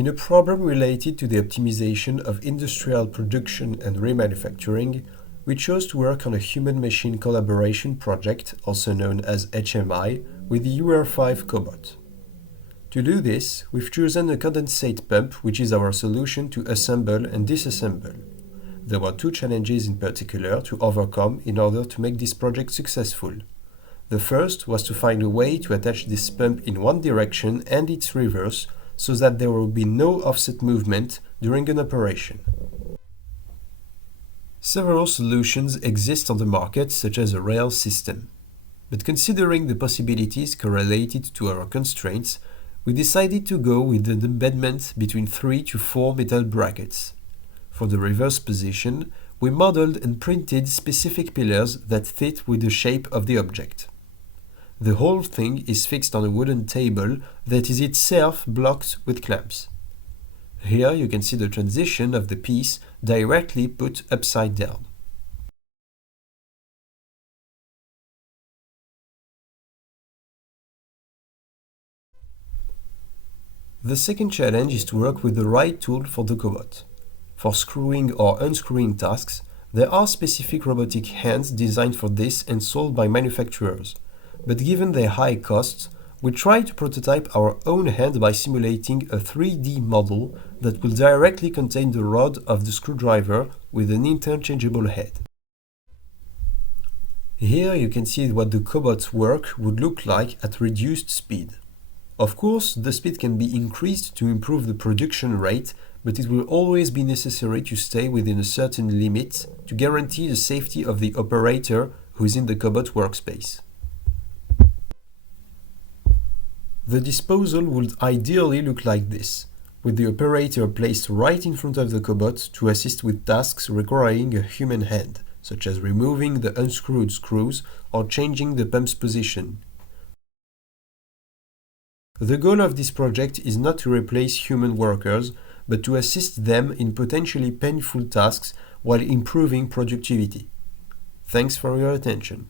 In a problem related to the optimization of industrial production and remanufacturing, we chose to work on a human-machine collaboration project, also known as HMI, with the UR5 cobot. To do this, we've chosen a condensate pump, which is our solution to assemble and disassemble. There were two challenges in particular to overcome in order to make this project successful. The first was to find a way to attach this pump in one direction and its reverse so that there will be no offset movement during an operation. Several solutions exist on the market, such as a rail system. But considering the possibilities correlated to our constraints, we decided to go with an embedment between 3 to 4 metal brackets. For the reverse position, we modeled and printed specific pillars that fit with the shape of the object. The whole thing is fixed on a wooden table that is itself blocked with clamps. Here you can see the transition of the piece directly put upside down. The second challenge is to work with the right tool for the cobot. For screwing or unscrewing tasks, there are specific robotic hands designed for this and sold by manufacturers. But given their high costs, we tried to prototype our own hand by simulating a 3D model that will directly contain the rod of the screwdriver with an interchangeable head. Here you can see what the cobot's work would look like at reduced speed. Of course, the speed can be increased to improve the production rate, but it will always be necessary to stay within a certain limit to guarantee the safety of the operator who is in the cobot workspace. The disposal would ideally look like this, with the operator placed right in front of the cobot to assist with tasks requiring a human hand, such as removing the unscrewed screws or changing the pump's position. The goal of this project is not to replace human workers, but to assist them in potentially painful tasks while improving productivity. Thanks for your attention.